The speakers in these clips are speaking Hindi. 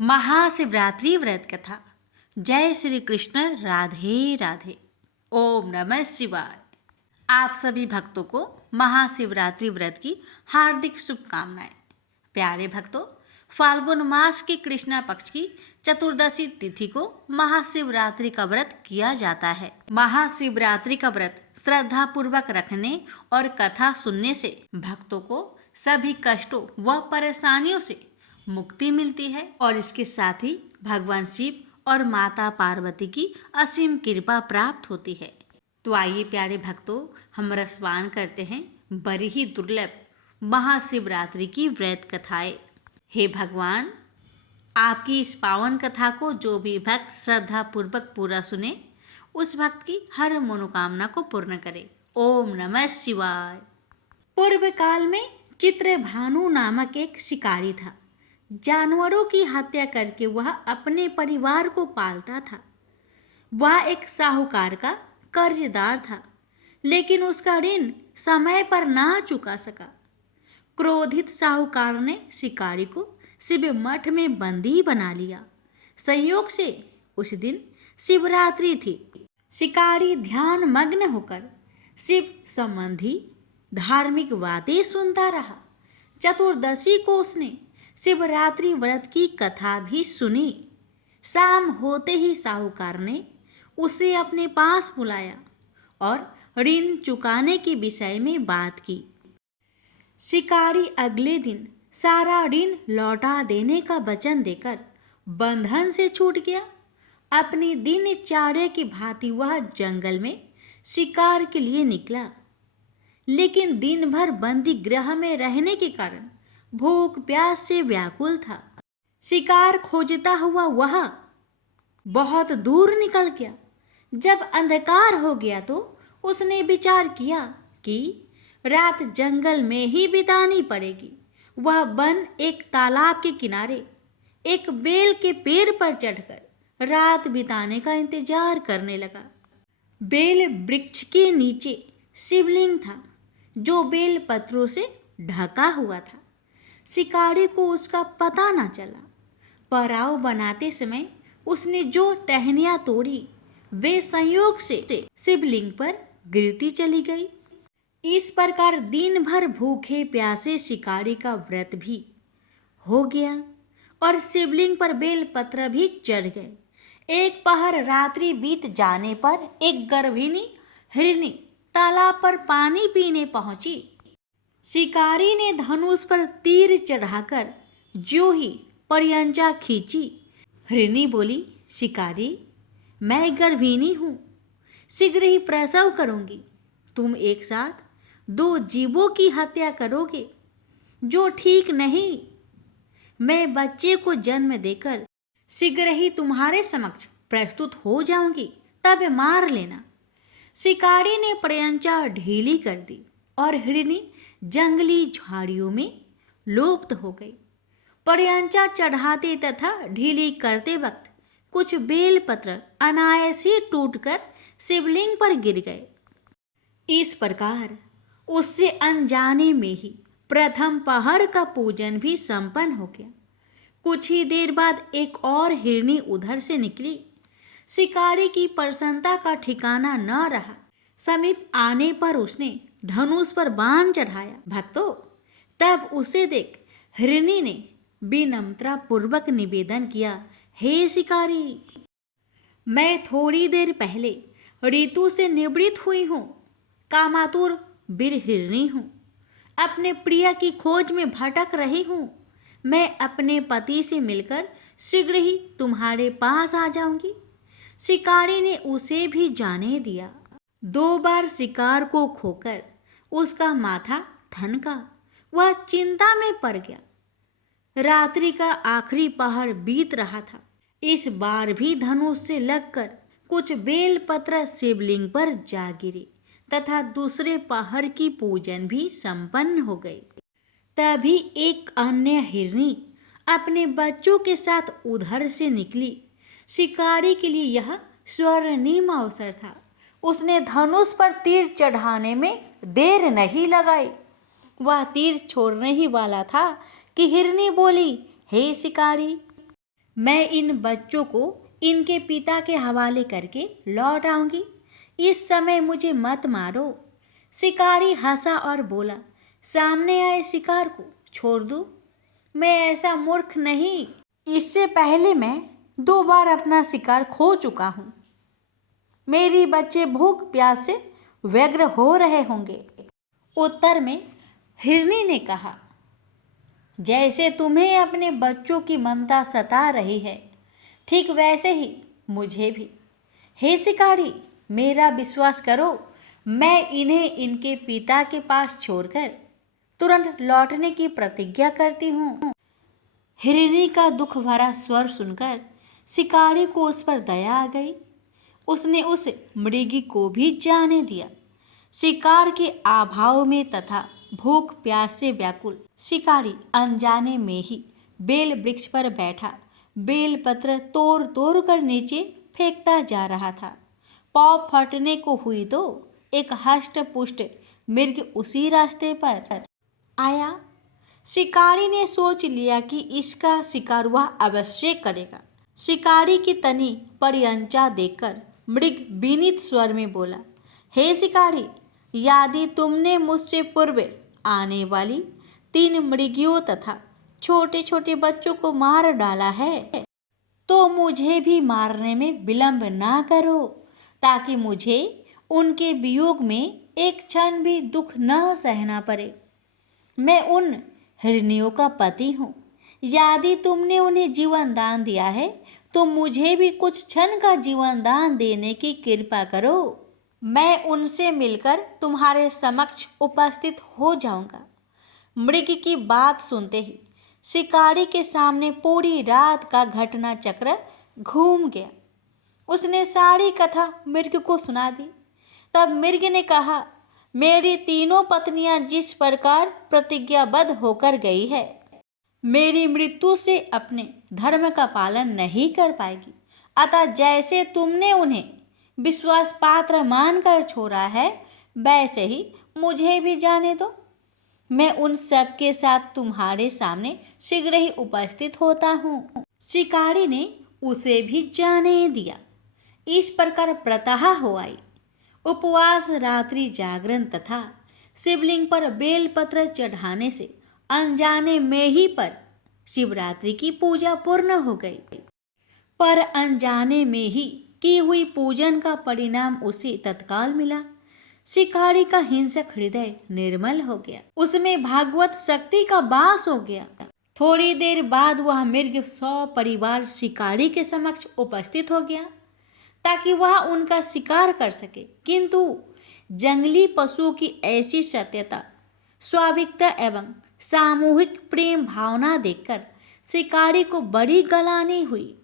महाशिवरात्रि व्रत कथा। जय श्री कृष्ण। राधे राधे। ओम नमः शिवाय। आप सभी भक्तों को महाशिवरात्रि व्रत की हार्दिक शुभकामनाएं। प्यारे भक्तों, फाल्गुन मास की कृष्णा पक्ष की चतुर्दशी तिथि को महाशिवरात्रि का व्रत किया जाता है। महाशिवरात्रि का व्रत श्रद्धा पूर्वक रखने और कथा सुनने से भक्तों को सभी कष्टों व परेशानियों से मुक्ति मिलती है और इसके साथ ही भगवान शिव और माता पार्वती की असीम कृपा प्राप्त होती है। तो आइए प्यारे भक्तों, हम रसपान करते हैं बड़ी ही दुर्लभ महाशिवरात्रि की व्रत कथाएं। हे भगवान, आपकी इस पावन कथा को जो भी भक्त श्रद्धा पूर्वक पूरा सुने, उस भक्त की हर मनोकामना को पूर्ण करे। ओम नमः शिवाय। पूर्व काल में चित्रभानु नामक एक शिकारी था। जानवरों की हत्या करके वह अपने परिवार को पालता था। वह एक साहूकार का कर्जदार था, लेकिन उसका ऋण समय पर ना चुका सका। क्रोधित साहूकार ने शिकारी को शिव मठ में बंदी बना लिया। संयोग से उस दिन शिवरात्रि थी। शिकारी ध्यान मग्न होकर शिव संबंधी धार्मिक बातें सुनता रहा। चतुर्दशी को उसने शिवरात्रि व्रत की कथा भी सुनी। शाम होते ही साहूकार ने उसे अपने पास बुलाया और ऋण चुकाने के विषय में बात की। शिकारी अगले दिन सारा ऋण लौटा देने का वचन देकर बंधन से छूट गया। अपनी दिनचर्या की भांति वह जंगल में शिकार के लिए निकला, लेकिन दिन भर बंदी गृह में रहने के कारण भूख प्यास से व्याकुल था। शिकार खोजता हुआ वह बहुत दूर निकल गया। जब अंधकार हो गया तो उसने विचार किया कि रात जंगल में ही बितानी पड़ेगी। वह वन एक तालाब के किनारे एक बेल के पेड़ पर चढ़कर रात बिताने का इंतजार करने लगा। बेल वृक्ष के नीचे शिवलिंग था, जो बेल पत्रों से ढका हुआ था। शिकारी को उसका पता न चला। पड़ाव बनाते समय उसने जो टहनियाँ तोड़ी, वे संयोग से शिवलिंग पर गिरती चली गई। इस प्रकार दिन भर भूखे प्यासे शिकारी का व्रत भी हो गया और शिवलिंग पर बेल पत्र भी चढ़ गए। एक पहर रात्रि बीत जाने पर एक गर्भिणी हिरनी तालाब पर पानी पीने पहुंची। शिकारी ने धनुष पर तीर चढ़ाकर ज्यों ही पर्यंचा खींची। हिरनी बोली, शिकारी, मैं गर्भिणी हूँ, शीघ्र ही प्रसव करूँगी। तुम एक साथ दो जीवों की हत्या करोगे, जो ठीक नहीं। मैं बच्चे को जन्म देकर शीघ्र ही तुम्हारे समक्ष प्रस्तुत हो जाऊंगी, तब मार लेना। शिकारी ने पर्यंचा ढीली कर दी और हिरनी जंगली झाड़ियों में लुप्त हो गई। पर्यंचा चढ़ाते तथा ढीली करते वक्त कुछ बेलपत्र अनायास ही टूटकर शिवलिंग पर गिर गए। इस प्रकार उससे अनजाने में ही प्रथम पहर का पूजन भी संपन्न हो गया। कुछ ही देर बाद एक और हिरनी उधर से निकली। शिकारी की प्रसन्नता का ठिकाना न रहा। समीप आने पर उसने धनुष पर बाण चढ़ाया। भक्तों, तब उसे देख हिरनी ने विनम्रता पूर्वक निवेदन किया, हे शिकारी, मैं थोड़ी देर पहले ऋतु से निवृत्त हुई हूँ। कामातुर वीर हिरनी हूँ। अपने प्रिय की खोज में भटक रही हूँ। मैं अपने पति से मिलकर शीघ्र ही तुम्हारे पास आ जाऊंगी। शिकारी ने उसे भी जाने दिया। 2 बार शिकार को खोकर उसका माथा ठनका। वह चिंता में पड़ गया। रात्रि का आखिरी पहर बीत रहा था। इस बार भी धनुष से लगकर कुछ बेल पत्र शिवलिंग पर जा गिरे तथा दूसरे पहर की पूजन भी संपन्न हो गई। तभी एक अन्य हिरनी अपने बच्चों के साथ उधर से निकली। शिकारी के लिए यह स्वर्णिम अवसर था। उसने धनुष पर तीर चढ़ाने में देर नहीं लगाई। वह तीर छोड़ने ही वाला था कि हिरनी बोली, हे शिकारी, मैं इन बच्चों को इनके पिता के हवाले करके लौट आऊंगी। इस समय मुझे मत मारो। शिकारी हंसा और बोला, सामने आए शिकार को छोड़ दूं? मैं ऐसा मूर्ख नहीं। इससे पहले मैं 2 बार अपना शिकार खो चुका हूं। मेरी बच्चे भूख प्यास से व्यग्र हो रहे होंगे। उत्तर में हिरनी ने कहा, जैसे तुम्हें अपने बच्चों की ममता सता रही है, ठीक वैसे ही मुझे भी। हे शिकारी, मेरा विश्वास करो, मैं इन्हें इनके पिता के पास छोड़कर तुरंत लौटने की प्रतिज्ञा करती हूँ। हिरनी का दुख भरा स्वर सुनकर शिकारी को उस पर दया आ गई। उसने उस मृगी को भी जाने दिया। शिकार के अभाव में तथा भूख प्यास से व्याकुल शिकारी अनजाने में ही बेल वृक्ष पर बैठा बेल पत्र तोड़ तोड़ कर नीचे फेंकता जा रहा था। पाँव फटने को हुई तो एक हष्ट पुष्ट मृग उसी रास्ते पर आया। शिकारी ने सोच लिया कि इसका शिकार वह अवश्य करेगा। शिकारी की तनी परियंचा देखकर मृग विनीत स्वर में बोला, हे शिकारी, यदि तुमने मुझसे पूर्व आने वाली 3 मृगियों तथा छोटे छोटे बच्चों को मार डाला है तो मुझे भी मारने में विलंब ना करो, ताकि मुझे उनके वियोग में एक क्षण भी दुख न सहना पड़े। मैं उन हिरनियों का पति हूँ। यदि तुमने उन्हें जीवन दान दिया है तो मुझे भी कुछ क्षण का जीवन दान देने की कृपा करो। मैं उनसे मिलकर तुम्हारे समक्ष उपस्थित हो जाऊंगा। मृग की बात सुनते ही शिकारी के सामने पूरी रात का घटना चक्र घूम गया। उसने सारी कथा मृग को सुना दी। तब मृग ने कहा, मेरी 3 पत्नियां जिस प्रकार प्रतिज्ञाबद्ध होकर गई है, मेरी मृत्यु से अपने धर्म का पालन नहीं कर पाएगी। अतः जैसे तुमने उन्हें विश्वास पात्र मानकर छोड़ा है, वैसे ही मुझे भी जाने दो। मैं उन सब के साथ तुम्हारे सामने शीघ्र ही उपस्थित होता हूँ। शिकारी ने उसे भी जाने दिया। इस प्रकार प्रतः हो आई। उपवास, रात्रि जागरण तथा शिवलिंग पर बेलपत्र चढ़ाने से अनजाने में ही पर शिवरात्रि की पूजा पूर्ण हो गई। पर अनजाने में ही की हुई पूजन का परिणाम उसे तत्काल मिला। शिकारी का हिंसक हृदय निर्मल हो गया। उसमें भागवत शक्ति का वास हो गया। थोड़ी देर बाद वह मृग 100 परिवार शिकारी के समक्ष उपस्थित हो गया ताकि वह उनका शिकार कर सके। किंतु जंगली पशुओं की ऐसी सत्यता, स्वाभाविकता एवं सामूहिक प्रेम भावना देखकर शिकारी को बड़ी गलानी हुई।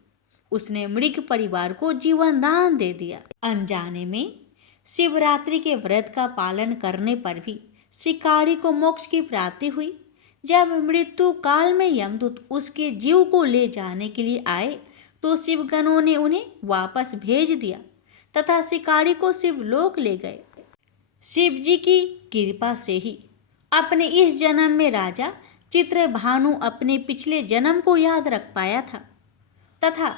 उसने मृग परिवार को जीवन दान दे दिया। अनजाने में शिवरात्रि के व्रत का पालन करने पर भी शिकारी को मोक्ष की प्राप्ति हुई। जब मृत्यु काल में यमदूत उसके जीव को ले जाने के लिए आए तो शिवगणों ने उन्हें वापस भेज दिया तथा शिकारी को शिवलोक ले गए। शिव जी की कृपा से ही अपने इस जन्म में राजा चित्रभानु अपने पिछले जन्म को याद रख पाया था तथा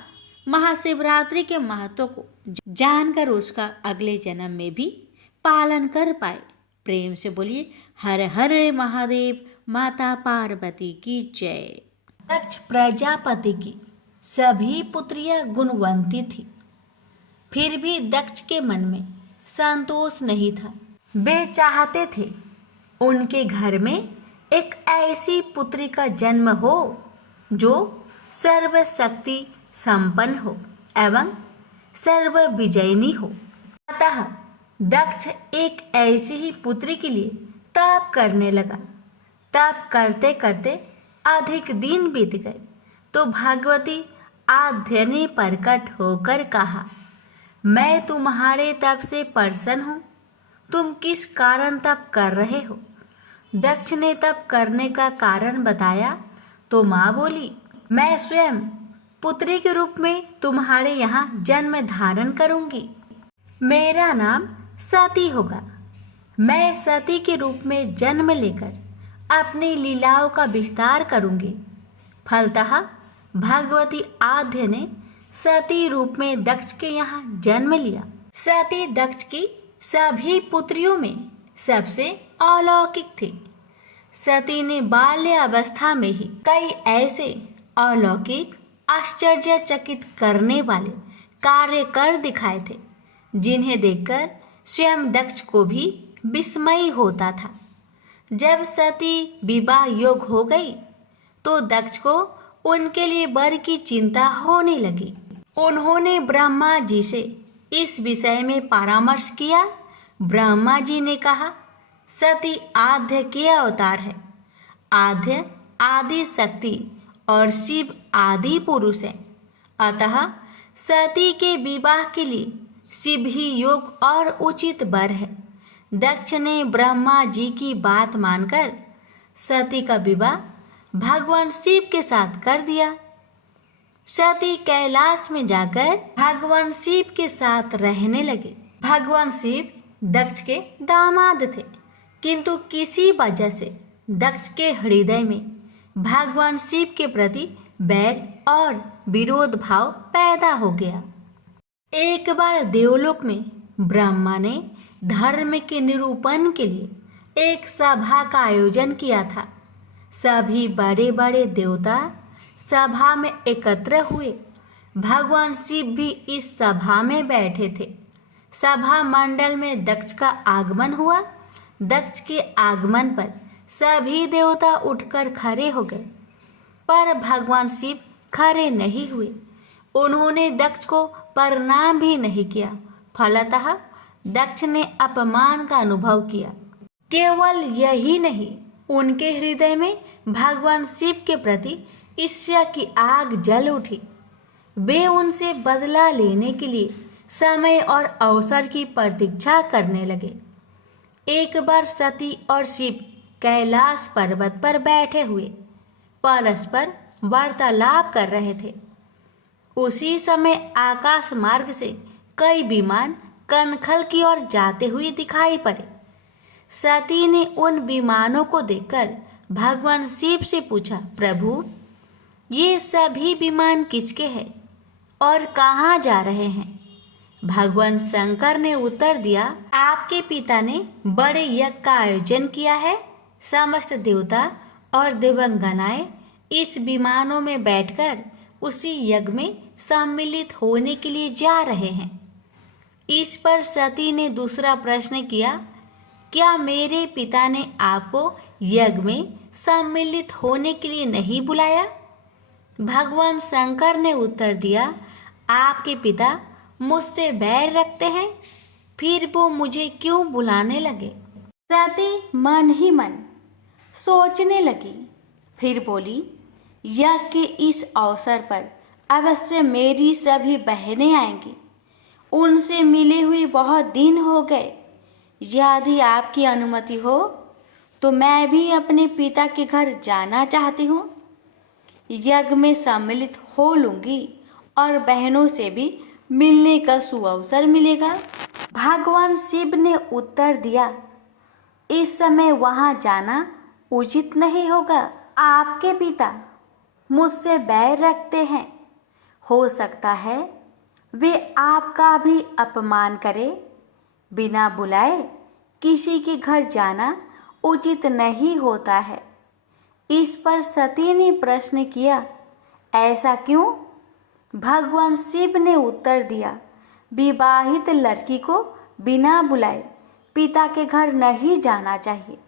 महाशिवरात्रि के महत्व को जानकर उसका अगले जन्म में भी पालन कर पाए। प्रेम से बोलिए, हर हर महादेव। माता पार्वती की जय। दक्ष प्रजापति की सभी पुत्रियां गुणवंती थी, फिर भी दक्ष के मन में संतोष नहीं था। वे चाहते थे उनके घर में एक ऐसी पुत्री का जन्म हो जो सर्वशक्ति संपन्न हो एवं सर्व विजयिनी हो। अतः दक्ष एक ऐसी ही पुत्री के लिए तप करने लगा। तप करते करते अधिक दिन बीत गए तो भगवती आध्य प्रकट होकर कहा, मैं तुम्हारे तप से प्रसन्न हूँ। तुम किस कारण तप कर रहे हो? दक्ष ने तप करने का कारण बताया तो माँ बोली, मैं स्वयं पुत्री के रूप में तुम्हारे यहाँ जन्म धारण करूंगी। मेरा नाम सती होगा। मैं सती के रूप में जन्म लेकर अपनी लीलाओं का विस्तार करूंगी। फलतः भगवती आद्य ने सती रूप में दक्ष के यहाँ जन्म लिया। सती दक्ष की सभी पुत्रियों में सबसे अलौकिक थी। सती ने बाल्य अवस्था में ही कई ऐसे अलौकिक आश्चर्यचकित करने वाले कार्य कर दिखाए थे जिन्हें देखकर स्वयं दक्ष को भी विस्मय होता था। जब सती विवाह योग हो गई तो दक्ष को उनके लिए वर की चिंता होने लगी। उन्होंने ब्रह्मा जी से इस विषय में परामर्श किया। ब्रह्मा जी ने कहा, सती आद्य के अवतार है। आद्य आदि शक्ति और शिव आदि पुरुष है। अतः सती के विवाह के लिए शिव ही योग और उचित वर है। दक्ष ने ब्रह्मा जी की बात मानकर सती का विवाह भगवान शिव के साथ कर दिया। सती कैलाश में जाकर भगवान शिव के साथ रहने लगे। भगवान शिव दक्ष के दामाद थे, किंतु किसी वजह से दक्ष के हृदय में भगवान शिव के प्रति बैर और विरोध भाव पैदा हो गया। एक बार देवलोक में ब्रह्मा ने धर्म के निरूपण के लिए एक सभा का आयोजन किया था। सभी बड़े बड़े देवता सभा में एकत्र हुए। भगवान शिव भी इस सभा में बैठे थे। सभा मंडल में दक्ष का आगमन हुआ। दक्ष के आगमन पर सभी देवता उठकर खड़े हो गए, पर भगवान शिव खड़े नहीं हुए। उन्होंने दक्ष को प्रणाम भी नहीं किया। फलतः दक्ष ने अपमान का अनुभव किया। केवल यही नहीं, उनके हृदय में भगवान शिव के प्रति ईर्ष्या की आग जल उठी। वे उनसे बदला लेने के लिए समय और अवसर की प्रतीक्षा करने लगे। एक बार सती और शिव कैलाश पर्वत पर बैठे हुए परस्पर वार्तालाप कर रहे थे। उसी समय आकाश मार्ग से कई विमान कनखल की ओर जाते हुए दिखाई पड़े। सती ने उन विमानों को देखकर भगवान शिव से पूछा, प्रभु, ये सभी विमान किसके हैं और कहाँ जा रहे हैं? भगवान शंकर ने उत्तर दिया, आपके पिता ने बड़े यज्ञ का आयोजन किया है। समस्त देवता और देवंगनाएं इस विमानों में बैठकर उसी यज्ञ में सम्मिलित होने के लिए जा रहे हैं। इस पर सती ने दूसरा प्रश्न किया, क्या मेरे पिता ने आपको यज्ञ में सम्मिलित होने के लिए नहीं बुलाया? भगवान शंकर ने उत्तर दिया, आपके पिता मुझसे बैर रखते हैं, फिर वो मुझे क्यों बुलाने लगे? सती मन ही मन सोचने लगी। फिर बोली, यज्ञ के इस अवसर पर अवश्य मेरी सभी बहनें आएंगी। उनसे मिले हुए बहुत दिन हो गए। यदि आपकी अनुमति हो तो मैं भी अपने पिता के घर जाना चाहती हूँ। यज्ञ में सम्मिलित हो लूँगी और बहनों से भी मिलने का सुअवसर मिलेगा। भगवान शिव ने उत्तर दिया, इस समय वहाँ जाना उचित नहीं होगा। आपके पिता मुझसे बैर रखते हैं। हो सकता है वे आपका भी अपमान करे। बिना बुलाए किसी के घर जाना उचित नहीं होता है। इस पर सती ने प्रश्न किया, ऐसा क्यों? भगवान शिव ने उत्तर दिया, विवाहित लड़की को बिना बुलाए पिता के घर नहीं जाना चाहिए,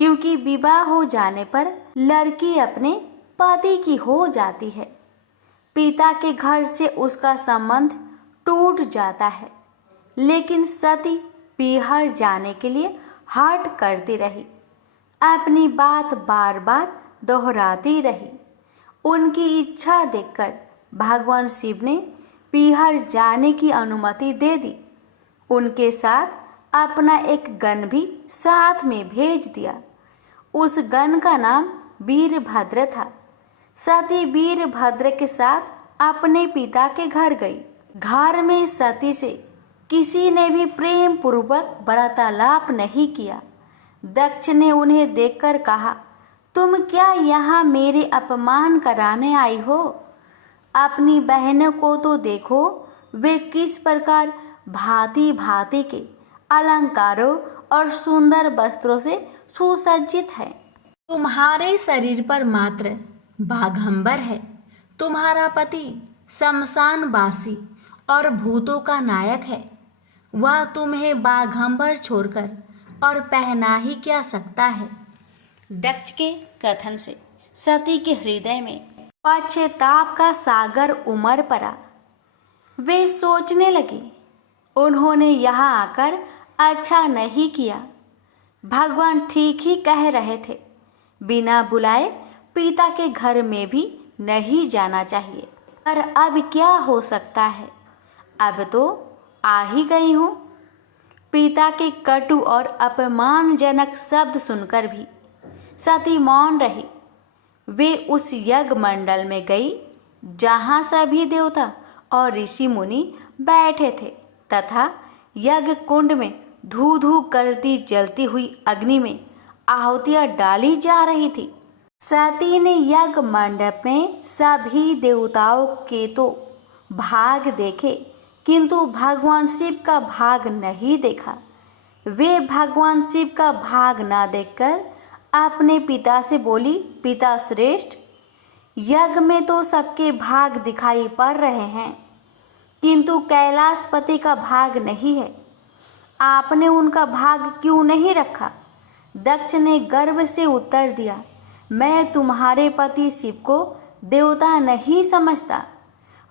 क्योंकि विवाह हो जाने पर लड़की अपने पति की हो जाती है। पिता के घर से उसका संबंध टूट जाता है। लेकिन सती पीहर जाने के लिए हठ करती रही, अपनी बात बार बार दोहराती रही। उनकी इच्छा देखकर भगवान शिव ने पीहर जाने की अनुमति दे दी। उनके साथ अपना एक गण भी साथ में भेज दिया। उस गण का नाम वीरभद्र था। सती वीरभद्र के साथ अपने पिता के घर गई। घर में सती से किसी ने भी प्रेम पूर्वक वार्तालाप नहीं किया। दक्ष ने उन्हें देखकर कहा, तुम क्या यहाँ मेरे अपमान कराने आई हो? अपनी बहनों को तो देखो, वे किस प्रकार भांति भांति के अलंकारों और सुंदर वस्त्रों से सुसज्जित है। तुम्हारे शरीर पर मात्र बाघंबर है। तुम्हारा पति शमशानवासी और भूतों का नायक है। वह तुम्हें बाघंबर छोड़कर और पहना ही क्या सकता है। दक्ष के कथन से सती के हृदय में पश्चाताप का सागर उमड़ पड़ा। वे सोचने लगे, उन्होंने यहाँ आकर अच्छा नहीं किया। भगवान ठीक ही कह रहे थे, बिना बुलाए पिता के घर में भी नहीं जाना चाहिए। पर अब क्या हो सकता है, अब तो आ ही गई हूँ। पिता के कटु और अपमानजनक शब्द सुनकर भी सती मौन रही। वे उस यज्ञ मंडल में गई जहाँ सभी देवता और ऋषि मुनि बैठे थे तथा यज्ञ कुंड में धू धू करती जलती हुई अग्नि में आहुतियाँ डाली जा रही थी। सती ने यज्ञ मंडप में सभी देवताओं के तो भाग देखे, किंतु भगवान शिव का भाग नहीं देखा। वे भगवान शिव का भाग ना देखकर अपने पिता से बोली, पिता श्रेष्ठ, यज्ञ में तो सबके भाग दिखाई पड़ रहे हैं, किंतु कैलाशपति का भाग नहीं है। आपने उनका भाग क्यों नहीं रखा। दक्ष ने गर्व से उत्तर दिया, मैं तुम्हारे पति शिव को देवता नहीं समझता।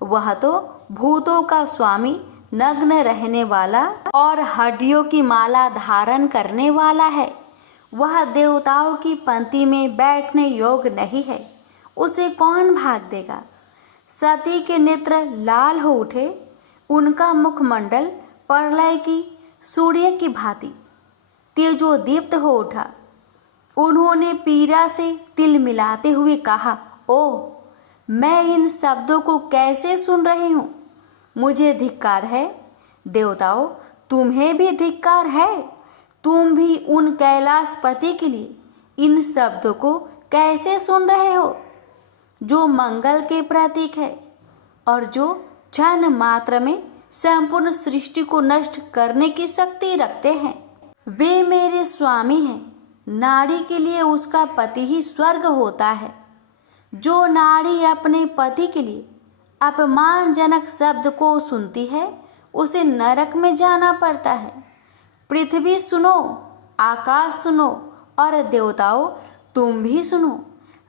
वह तो भूतों का स्वामी, नग्न रहने वाला और हड्डियों की माला धारण करने वाला है। वह देवताओं की पंक्ति में बैठने योग्य नहीं है, उसे कौन भाग देगा। सती के नेत्र लाल हो उठे। उनका मुखमंडल प्रलय की सूर्य की भांति तेजोदीप्त हो उठा। उन्होंने पीड़ा से तिल मिलाते हुए कहा, ओ, मैं इन शब्दों को कैसे सुन रही हूँ। मुझे धिक्कार है। देवताओं, तुम्हें भी धिक्कार है। तुम भी उन कैलाशपति के लिए इन शब्दों को कैसे सुन रहे हो, जो मंगल के प्रतीक है और जो क्षण मात्र में संपूर्ण सृष्टि को नष्ट करने की शक्ति रखते हैं। वे मेरे स्वामी हैं। नारी के लिए उसका पति ही स्वर्ग होता है। जो नारी अपने पति के लिए अपमानजनक शब्द को सुनती है, उसे नरक में जाना पड़ता है। पृथ्वी सुनो, आकाश सुनो और देवताओं तुम भी सुनो।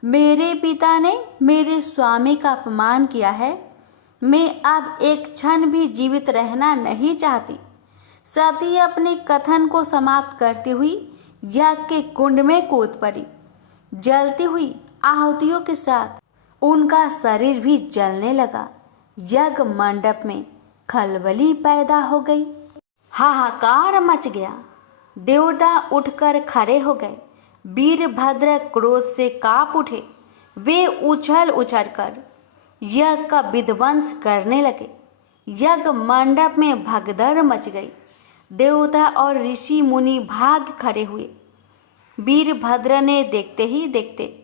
मेरे पिता ने मेरे स्वामी का अपमान किया है। मैं अब एक क्षण भी जीवित रहना नहीं चाहती। सती अपने कथन को समाप्त करती हुई यज्ञ के कुंड में कूद पड़ी। जलती हुई आहुतियों के साथ उनका शरीर भी जलने लगा। यज्ञ मंडप में खलबली पैदा हो गई। हाहाकार मच गया। देवता उठकर खड़े हो गए। वीरभद्र क्रोध से कांप उठे। वे उछल उछल कर यज्ञ का विध्वंस करने लगे। यज्ञ मंडप में भगदड़ मच गई। देवता और ऋषि मुनि भाग खड़े हुए। वीरभद्र ने देखते ही देखते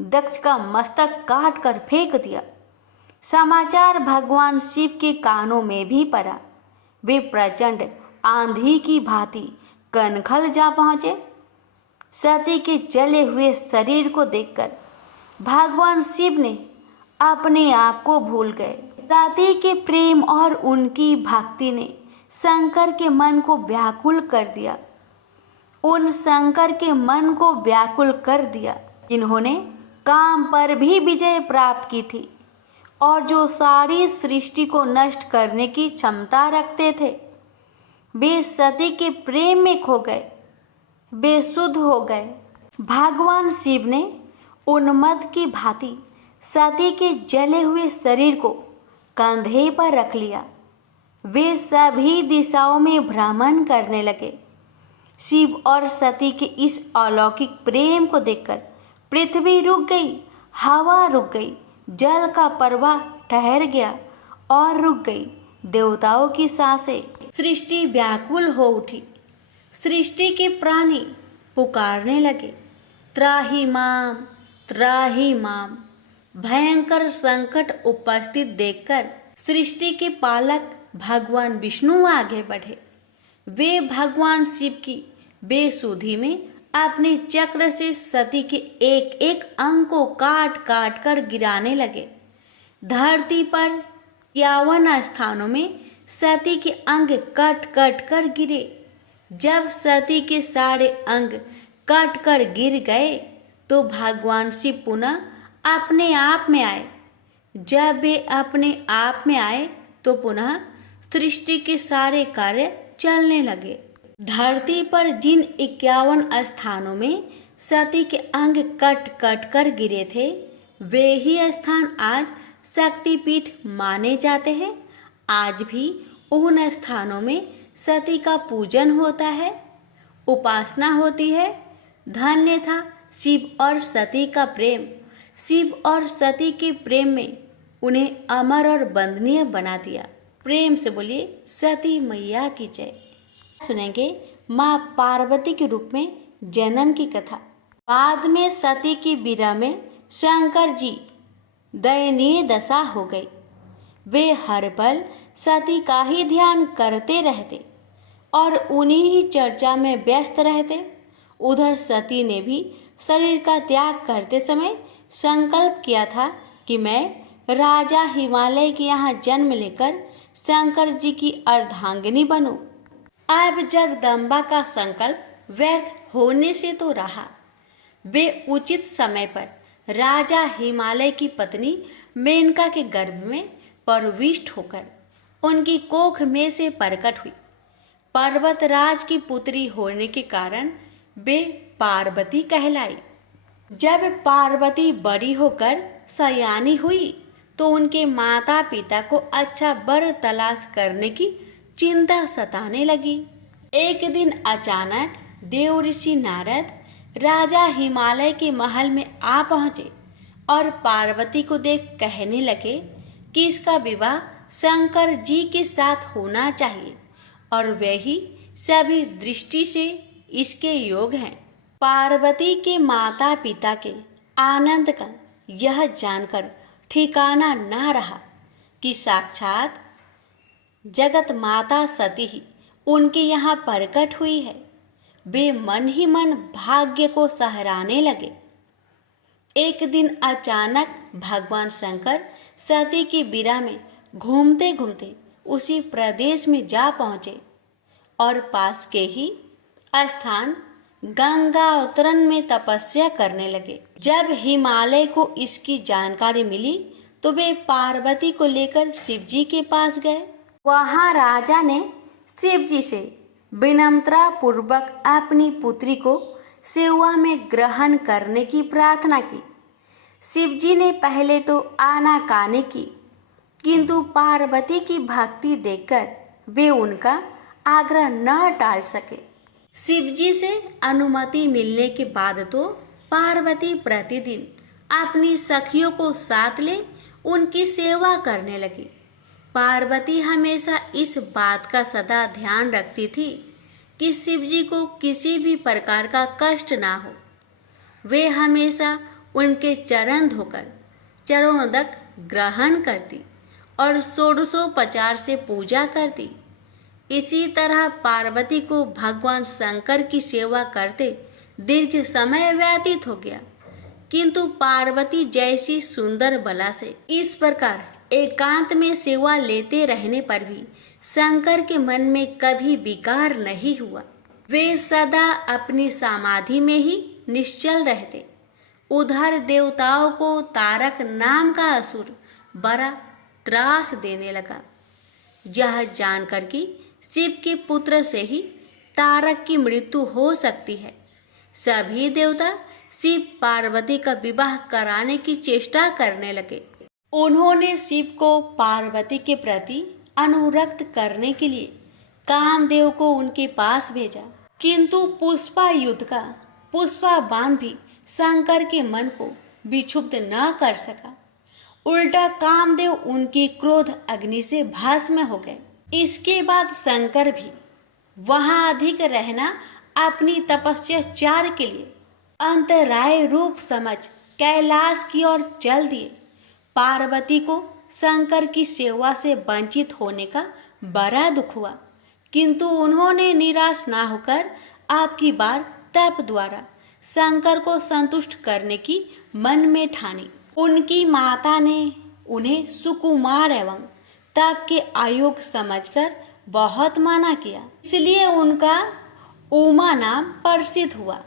दक्ष का मस्तक काट कर फेंक दिया। समाचार भगवान शिव के कानों में भी पड़ा। वे प्रचंड आंधी की भांति कनखल जा पहुँचे। सती के जले हुए शरीर को देखकर भगवान शिव ने अपने आप को भूल गए। सती के प्रेम और उनकी भक्ति ने शंकर के मन को व्याकुल कर दिया। उन शंकर के मन को व्याकुल कर दिया जिन्होंने काम पर भी विजय प्राप्त की थी और जो सारी सृष्टि को नष्ट करने की क्षमता रखते थे। वे सती के प्रेम में खो गए, बेसुध हो गए। भगवान शिव ने उन्मत्त की भांति सती के जले हुए शरीर को कंधे पर रख लिया। वे सभी दिशाओं में भ्रमण करने लगे। शिव और सती के इस अलौकिक प्रेम को देखकर पृथ्वी रुक गई, हवा रुक गई, जल का प्रवाह ठहर गया और रुक गई देवताओं की सांसें। सृष्टि व्याकुल हो उठी। सृष्टि के प्राणी पुकारने लगे, त्राहि माम, त्राहि माम। भयंकर संकट उपस्थित देखकर सृष्टि के पालक भगवान विष्णु आगे बढ़े। वे भगवान शिव की बेसुधी में अपने चक्र से सती के एक एक अंग को काट काट कर गिराने लगे। धरती पर 51 स्थानों में सती के अंग कट कट कर गिरे। जब सती के सारे अंग कट कर गिर गए तो भगवान शिव पुनः अपने आप में आए। जब वे अपने आप में आए तो पुनः सृष्टि के सारे कार्य चलने लगे। धरती पर जिन 51 स्थानों में सती के अंग कट कट कर गिरे थे, वे ही स्थान आज शक्तिपीठ माने जाते हैं। आज भी उन स्थानों में सती का पूजन होता है, उपासना होती है। धन्य था शिव और सती का प्रेम। शिव और सती के प्रेम में उन्हें अमर और वंदनीय बना दिया। प्रेम से बोलिए सती मैया की जय। सुनेंगे माँ पार्वती के रूप में जन्म की कथा। बाद में सती की विरह में शंकर जी दयनीय दशा हो गई। वे हर पल सती का ही ध्यान करते रहते और उन्हीं ही चर्चा में व्यस्त रहते। उधर सती ने भी शरीर का त्याग करते समय संकल्प किया था कि मैं राजा हिमालय के यहाँ जन्म लेकर शंकर जी की अर्धांगिनी बनूं। अब जगदम्बा का संकल्प व्यर्थ होने से तो रहा। वे उचित समय पर राजा हिमालय की पत्नी मेनका के गर्भ में प्रविष्ट होकर उनकी कोख में से प्रकट हुई। पर्वतराज की पुत्री होने के कारण वे पार्वती कहलाई। जब पार्वती बड़ी होकर सयानी हुई तो उनके माता पिता को अच्छा वर तलाश करने की चिंता सताने लगी। एक दिन अचानक देव ऋषि नारद राजा हिमालय के महल में आ पहुंचे और पार्वती को देख कहने लगे कि इसका विवाह शंकर जी के साथ होना चाहिए और वे ही सभी दृष्टि से इसके योग हैं। पार्वती के माता पिता के आनंद का यह जानकर ठिकाना ना रहा कि साक्षात जगत माता सती ही उनके यहाँ प्रकट हुई है। वे मन ही मन भाग्य को सहराने लगे। एक दिन अचानक भगवान शंकर सती की विरह में घूमते घूमते उसी प्रदेश में जा पहुँचे और पास के ही स्थान गंगा अवतरण में तपस्या करने लगे। जब हिमालय को इसकी जानकारी मिली तो वे पार्वती को लेकर शिव जी के पास गए। वहां राजा ने शिव जी से विनम्रता पूर्वक अपनी पुत्री को सेवा में ग्रहण करने की प्रार्थना की। शिव जी ने पहले तो आनाकानी की, किंतु पार्वती की भक्ति देखकर वे उनका आग्रह न टाल सके। शिव जी से अनुमति मिलने के बाद तो पार्वती प्रतिदिन अपनी सखियों को साथ ले उनकी सेवा करने लगी। पार्वती हमेशा इस बात का सदा ध्यान रखती थी कि शिव जी को किसी भी प्रकार का कष्ट ना हो। वे हमेशा उनके चरण धोकर चरणोदक ग्रहण करती और षोडशोपचार से पूजा करती। इसी तरह पार्वती को भगवान शंकर की सेवा करते दीर्घ समय व्यतीत हो गया, किंतु पार्वती जैसी सुंदर बला से इस प्रकार एकांत में सेवा लेते रहने पर भी शंकर के मन में कभी विकार नहीं हुआ। वे सदा अपनी समाधि में ही निश्चल रहते। उधर देवताओं को तारक नाम का असुर बड़ा त्रास देने लगा। यह जानकर कि शिव के पुत्र से ही तारक की मृत्यु हो सकती है, सभी देवता शिव पार्वती का विवाह कराने की चेष्टा करने लगे। उन्होंने शिव को पार्वती के प्रति अनुरक्त करने के लिए कामदेव को उनके पास भेजा, किंतु पुष्पा युद्ध का पुष्पा बाण भी शंकर के मन को विक्षुब्ध न कर सका। उल्टा कामदेव उनकी क्रोध अग्नि से भस्म हो गए। इसके बाद शंकर भी वहां अधिक रहना अपनी तपस्या के लिए अंतराय रूप समझ कैलाश की ओर चल दिए। पार्वती को शंकर की सेवा से वंचित होने का बड़ा दुख हुआ, किंतु उन्होंने निराश ना होकर आपकी बार तप द्वारा शंकर को संतुष्ट करने की मन में ठानी। उनकी माता ने उन्हें सुकुमार एवं तप के अयोग्य समझकर बहुत माना किया, इसलिए उनका उमा नाम प्रसिद्ध हुआ,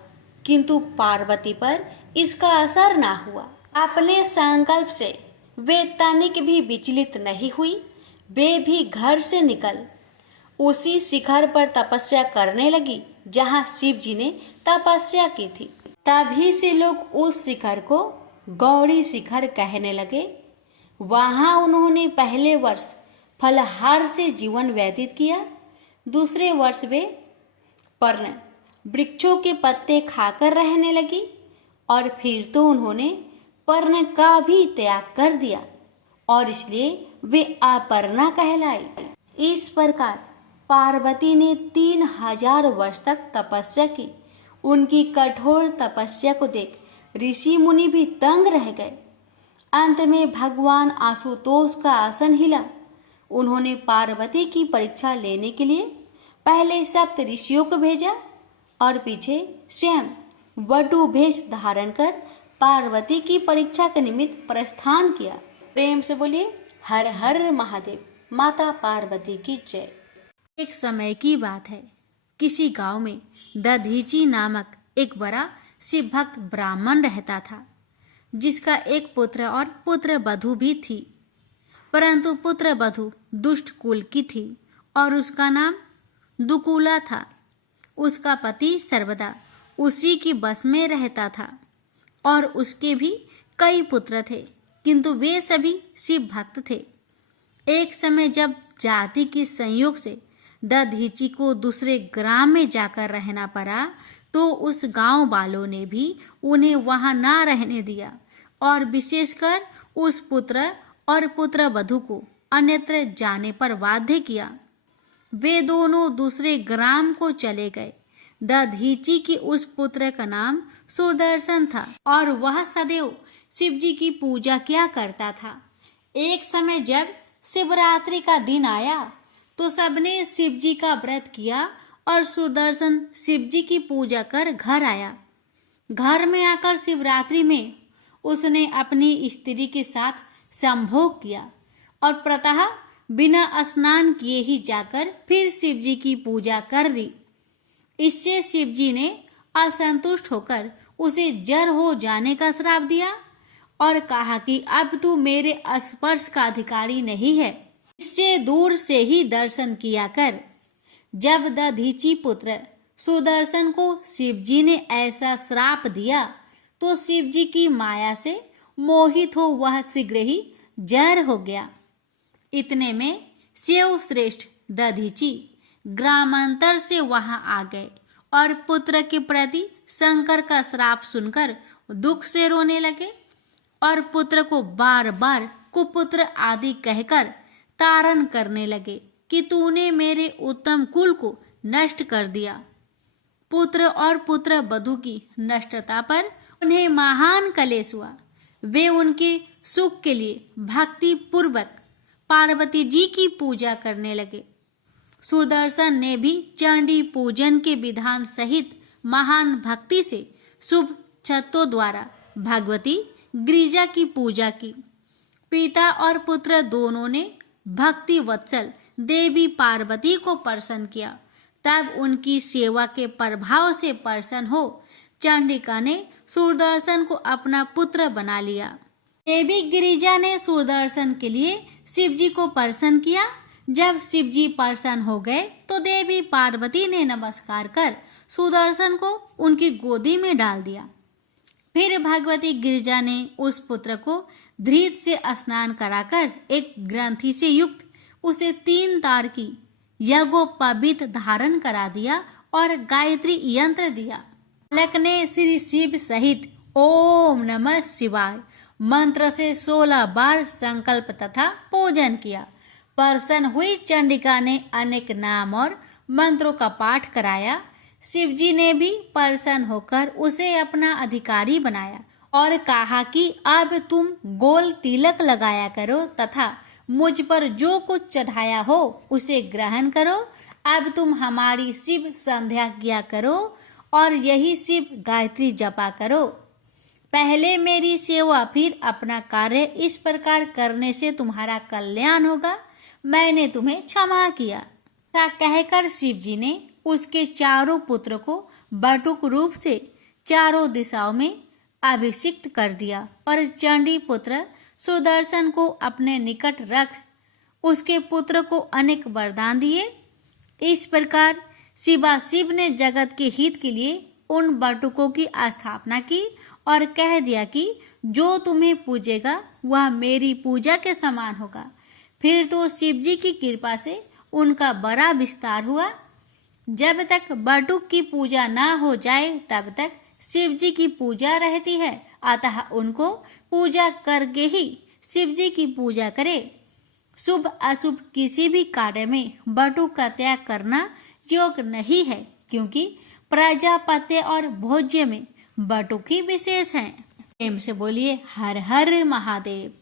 किंतु पार्वती पर इसका असर ना हुआ। अपने संकल्प से वे तनिक भी विचलित नहीं हुई। वे भी घर से निकल उसी शिखर पर तपस्या करने लगी जहाँ शिव जी ने तपस्या की थी। तभी से लोग उस शिखर को गौरी शिखर कहने लगे। वहाँ उन्होंने पहले वर्ष फलहार से जीवन व्यतीत किया। दूसरे वर्ष वे पर्ण वृक्षों के पत्ते खाकर रहने लगी और फिर तो उन्होंने पर्ण का भी त्याग कर दिया और इसलिए वे अपर्णा कहलाई। इस प्रकार पार्वती ने 3000 वर्ष तक तपस्या की। उनकी कठोर तपस्या को देख ऋषि मुनि भी तंग रह गए। अंत में भगवान आशुतोष का आसन हिला। उन्होंने पार्वती की परीक्षा लेने के लिए पहले सप्त ऋषियों को भेजा और पीछे स्वयं वटु भेष धारण कर पार्वती की परीक्षा के निमित्त प्रस्थान किया। प्रेम से बोलिए हर हर महादेव, माता पार्वती की जय। एक समय की बात है, किसी गांव में दधीची नामक एक बड़ा शिव भक्त ब्राह्मण रहता था, जिसका एक पुत्र और पुत्र वधू भी थी। परंतु पुत्र वधू दुष्ट कुल की थी और उसका नाम दुकुला था। उसका पति सर्वदा उसी की बस में रहता था और उसके भी कई पुत्र थे, किंतु वे सभी शिव भक्त थे। एक समय जब जाति के संयोग से दधीची को दूसरे ग्राम में जाकर रहना पड़ा, तो उस गांव वालों ने भी उन्हें वहां ना रहने दिया और विशेषकर उस पुत्र और पुत्र वधू को अन्यत्र जाने पर बाध्य किया। वे दोनों दूसरे ग्राम को चले गए। दधीची की उस पुत्र का नाम सुदर्शन था और वह सदैव शिव जी की पूजा किया करता था। एक समय जब शिवरात्रि का दिन आया तो सबने शिव जी का व्रत किया और सुदर्शन शिव जी की पूजा कर घर आया। घर में आकर शिवरात्रि में उसने अपनी स्त्री के साथ संभोग किया और प्रातः बिना स्नान किए ही जाकर फिर शिव जी की पूजा कर दी। इससे शिव जी ने असंतुष्ट होकर उसे जर हो जाने का श्राप दिया और कहा कि अब तू मेरे स्पर्श का अधिकारी नहीं है, इससे दूर से ही दर्शन किया कर। जब दधीची पुत्र सुदर्शन को शिव जी ने ऐसा श्राप दिया तो शिव जी की माया से मोहित हो वह शीघ्र ही जर हो गया। इतने में शिव श्रेष्ठ दधीची ग्रामांतर से वहां आ गए और पुत्र के प्रति शंकर का श्राप सुनकर दुख से रोने लगे और पुत्र को बार बार कुपुत्र आदि कहकर ताड़न करने लगे कि तूने मेरे उत्तम कुल को नष्ट कर दिया। पुत्र और पुत्र वधू की नष्टता पर उन्हें महान कलेश हुआ। वे उनके सुख के लिए भक्ति पूर्वक पार्वती जी की पूजा करने लगे। सुदर्शन ने भी चंडी पूजन के विधान सहित महान भक्ति से शुभ छत्तों द्वारा भगवती गिरिजा की पूजा की। पिता और पुत्र दोनों ने भक्ति वत्सल देवी पार्वती को प्रसन्न किया। तब उनकी सेवा के प्रभाव से प्रसन्न हो चंडिका ने सुदर्शन को अपना पुत्र बना लिया। देवी गिरिजा ने सुदर्शन के लिए शिव जी को प्रसन्न किया। जब शिव जी प्रसन्न हो गए तो देवी पार्वती ने नमस्कार कर सुदर्शन को उनकी गोदी में डाल दिया। फिर भगवती गिरिजा ने उस पुत्र को धृत से स्नान कराकर एक ग्रंथि से युक्त उसे 3 तार की यज्ञोपवीत धारण करा दिया और गायत्री यंत्र दिया। बालक ने श्री शिव सहित ओम नमः शिवाय मंत्र से 16 बार संकल्प तथा पूजन किया। प्रसन्न हुई चंडिका ने अनेक नाम और मंत्रों का पाठ कराया। शिव जी ने भी प्रसन्न होकर उसे अपना अधिकारी बनाया और कहा कि अब तुम गोल तिलक लगाया करो तथा मुझ पर जो कुछ चढ़ाया हो उसे ग्रहण करो। अब तुम हमारी शिव संध्या किया करो और यही शिव गायत्री जपा करो। पहले मेरी सेवा फिर अपना कार्य, इस प्रकार करने से तुम्हारा कल्याण होगा। मैंने तुम्हें क्षमा किया। ऐसा कहकर शिव जी ने उसके चारों पुत्र को बटुक रूप से चारों दिशाओं में अभिषिक्त कर दिया और चंडी पुत्र सुदर्शन को अपने निकट रख उसके पुत्र को अनेक वरदान दिए। इस प्रकार शिवाशिव ने जगत के हित के लिए उन बटुकों की स्थापना की और कह दिया कि जो तुम्हें पूजेगा वह मेरी पूजा के समान होगा। फिर तो शिव जी की कृपा से उनका बड़ा विस्तार हुआ। जब तक बटुक की पूजा ना हो जाए तब तक शिव जी की पूजा रहती है, अतः उनको पूजा करके ही शिव जी की पूजा करे। शुभ अशुभ किसी भी कार्य में बटुक का त्याग करना योग्य नहीं है, क्योंकि प्रजापत्य और भोज्य में बटुक ही विशेष हैं। प्रेम से बोलिए हर हर महादेव।